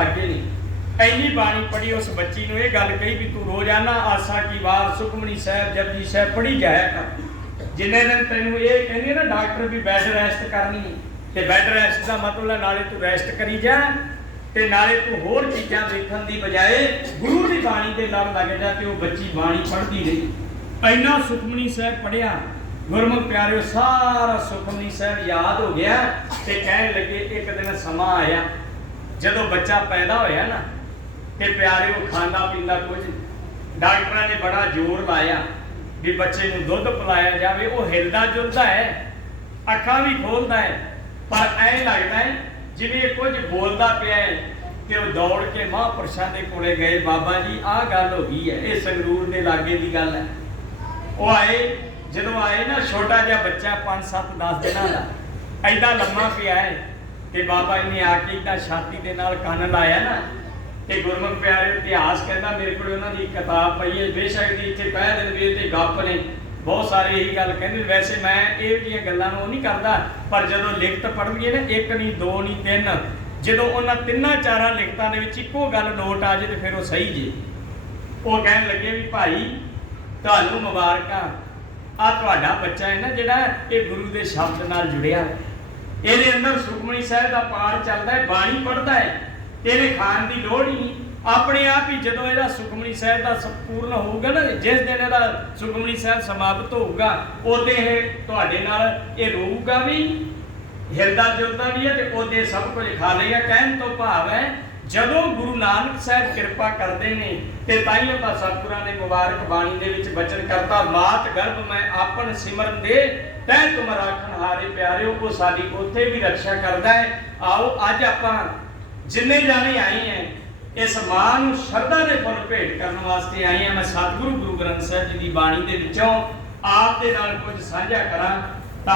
ਲੱਗੇ ਨਹੀਂ ਐਨੀ ਬਾਣੀ ਪੜੀ ਉਸ ਬੱਚੀ ਨੂੰ ਇਹ ਗੱਲ ਕਹੀ ਵੀ ਤੂੰ ਰੋਜ਼ਾਨਾ ਆਸਾ ਕੀ ਵਾਰ, ਸੁਖਮਨੀ ਸਾਹਿਬ, ਜਪਜੀ ਸਾਹਿਬ ਪੜੀ ਜਾਇਆ ਕਰ। ਜਿੰਨੇ ਦਿਨ ਤੈਨੂੰ ਇਹ ਕਹਿੰਦੇ ਨਾ, ਡਾਕਟਰ ਵੀ ਬੈੱਡ ਰੈਸਟ ਕਰਨੀ ਤੇ ਬੈੱਡ ਰੈਸਟ ਦਾ ਮਤਲਬ ਨਾਲੇ ਤੂੰ ਰੈਸਟ ਕਰੀ ਜਾ, ਤੇ ਨਾਲੇ ਤੂੰ ਹੋਰ ਚੀਜ਼ਾਂ ਵੇਖਣ ਦੀ ਬਜਾਏ ਗੁਰੂ ਦੀ ਬਾਣੀ ਦੇ ਲੜ ਲੱਗ ਜਾ ਤੇ ਉਹ ਬੱਚੀ ਬਾਣੀ ਪੜ੍ਹਦੀ ਰਹੀ। ਇੰਨਾ ਸੁਖਮਨੀ ਸਾਹਿਬ ਪੜਿਆ ਗੁਰਮੁਖ ਪਿਆਰਿਓ, ਸਾਰਾ ਸੁਖਮਨੀ ਸਾਹਿਬ ਯਾਦ ਹੋ ਗਿਆ ਤੇ ਕਹਿਣ ਲੱਗੇ, ਇੱਕ ਦਿਨ ਸਮਾਂ ਆਇਆ। ਜਦੋਂ ਬੱਚਾ ਪੈਦਾ ਹੋਇਆ ਨਾ, ਤੇ ਪਿਆਰੇ ਉਹ ਖਾਂਦਾ ਪੀਂਦਾ ਕੁਝ ਡਾਕਟਰਾਂ ਨੇ ਬੜਾ ਜ਼ੋਰ ਲਾਇਆ ਵੀ ਬੱਚੇ ਨੂੰ ਦੁੱਧ ਪਿਲਾਇਆ ਜਾਵੇ, ਉਹ ਹਿਲਦਾ ਜੁਲਦਾ ਹੈ, ਅੱਖਾਂ ਵੀ ਖੋਲਦਾ ਹੈ, ਪਰ ਐਂ ਲੱਗਦਾ ਹੈ ਜਿਵੇਂ ਇਹ ਕੁਝ ਬੋਲਦਾ ਪਿਆ ਹੈ ਤੇ ਉਹ ਦੌੜ ਕੇ ਮਹਾਂਪੁਰਸ਼ਾਂ ਦੇ ਕੋਲੇ ਗਏ, ਬਾਬਾ ਜੀ, ਆਹ ਗੱਲ ਹੋ ਗਈ ਹੈ, ਇਹ ਸੰਗਰੂਰ ਦੇ ਲਾਗੇ ਦੀ ਗੱਲ ਹੈ। ਉਹ ਆਏ, ਜਦੋਂ ਆਏ ਨਾ, ਛੋਟਾ ਜਿਹਾ ਬੱਚਾ 5 7 10 ਦਿਨਾਂ ਦਾ ਐਡਾ ਲੰਮਾ ਪਿਆ ਹੈ। ਤੇ ਬਾਬਾ ਜੀ ਨੇ ਆ ਕੇ ਇਦਾਂ ਛਾਤੀ ਦੇ ਨਾਲ ਕੰਨ ਲਾਇਆ ਨਾ, ਤੇ ਗੁਰਮੁਖ ਪਿਆਰੇ ਇਤਿਹਾਸ ਕਹਿੰਦਾ ਮੇਰੇ ਕੋਲ ਉਹਨਾਂ ਦੀ ਕਿਤਾਬ ਪਈ ਹੈ, ਬੇਸ਼ੱਕ ਦੀ ਇੱਥੇ ਕਹਿ ਦੇਣ ਵੀ ਤੇ ਗੱਪ ਨੇ, ਬਹੁਤ ਸਾਰੇ ਇਹੀ ਗੱਲ ਕਹਿੰਦੇ ਵੈਸੇ ਮੈਂ ਇਹ ਜਿਹੀਆਂ ਗੱਲਾਂ ਨੂੰ ਨਹੀਂ ਕਰਦਾ, ਪਰ ਜਦੋਂ ਲਿਖਤ ਪੜ੍ਹਦੀਏ ਨਾ, ਇੱਕ ਨਹੀਂ, ਦੋ ਨਹੀਂ, ਤਿੰਨ, ਜਦੋਂ ਉਹਨਾਂ ਤਿੰਨਾਂ ਚਾਰਾਂ ਲਿਖਤਾਂ ਦੇ ਵਿੱਚ ਇੱਕੋ ਗੱਲ ਨੋਟ ਆ ਜੇ ਤੇ ਫਿਰ ਉਹ ਸਹੀ ਜੇ। ਉਹ ਕਹਿਣ ਲੱਗੇ ਵੀ ਭਾਈ, ਤੁਹਾਨੂੰ ਮੁਬਾਰਕਾਂ। ਆ ਤੁਹਾਡਾ ਬੱਚਾ ਹੈ ਨਾ ਜਿਹੜਾ ਇਹ ਗੁਰੂ ਦੇ ਸ਼ਬਦ ਨਾਲ ਜੁੜਿਆ। ਇਹਦੇ ਅੰਦਰ ਸੁਖਮਨੀ ਸਾਹਿਬ ਦਾ ਪਾਠ ਚੱਲਦਾ ਹੈ, ਬਾਣੀ ਪੜ੍ਹਦਾ ਹੈ। ਇਹਨੇ ਖਾਣ ਦੀ ਲੋੜ ਹੀ ਨਹੀਂ। ਆਪਣੇ ਆਪ ਹੀ ਜਦੋਂ ਇਹਦਾ ਸੁਖਮਨੀ ਸਾਹਿਬ ਦਾ ਸੰਪੂਰਨ ਹੋਊਗਾ ਨਾ, ਜਿਸ ਦਿਨ ਇਹਦਾ ਸੁਖਮਨੀ ਸਾਹਿਬ ਸਮਾਪਤ ਹੋਊਗਾ, ਉਹਦੇ ਇਹ ਤੁਹਾਡੇ ਨਾਲ ਇਹ ਰੋਊਗਾ ਵੀ, ਹਿਰਦਾ ਜੁਲਦਾ ਵੀ ਹੈ ਤੇ ਉਹਦੇ ਸਭ ਕੁਝ ਖਾ ਲਏਗਾ, ਕਹਿਣ ਤੋਂ ਭਾਵ ਹੈ ਜਦੋਂ ਗੁਰੂ ਨਾਨਕ ਸਾਹਿਬ ਕਿਰਪਾ ਕਰਦੇ ਨੇ, ਤੇ ਤਾਈਓ ਤਾਂ ਸਤਿਗੁਰਾਂ ਨੇ ਮੁਬਾਰਕ ਬਾਣੀ ਦੇ ਵਿੱਚ ਬਚਨ ਕਰਤਾ, ਮਾਤ ਗਰਭ ਮੈਂ ਆਪਨ ਸਿਮਰਨ ਦੇ, ਤੈ ਤੁਮ ਰਾਖਣ ਹਾਰੇ ਪਿਆਰਿਓ, ਉਹ ਸਾਡੀ ਉੱਥੇ ਵੀ ਰੱਖਿਆ ਕਰਦਾ ਹੈ। ਆਓ, ਅੱਜ ਆਪਾਂ ਜਿੰਨੇ ਜਾਣੇ ਆਏ ਹੈ ਇਸ ਮਾਂ ਨੂੰ ਸ਼ਰਧਾ ਦੇ ਫੁੱਲ ਭੇਟ ਕਰਨ ਵਾਸਤੇ ਆਏ ਹਾਂ ਮੈਂ ਸਤਿਗੁਰੂ ਗੁਰੂ ਗ੍ਰੰਥ ਸਾਹਿਬ ਜੀ ਦੀ ਬਾਣੀ ਦੇ ਵਿੱਚੋਂ ਆਪ ਦੇ ਨਾਲ ਕੁਝ ਸਾਂਝਾ ਕਰਾਂ।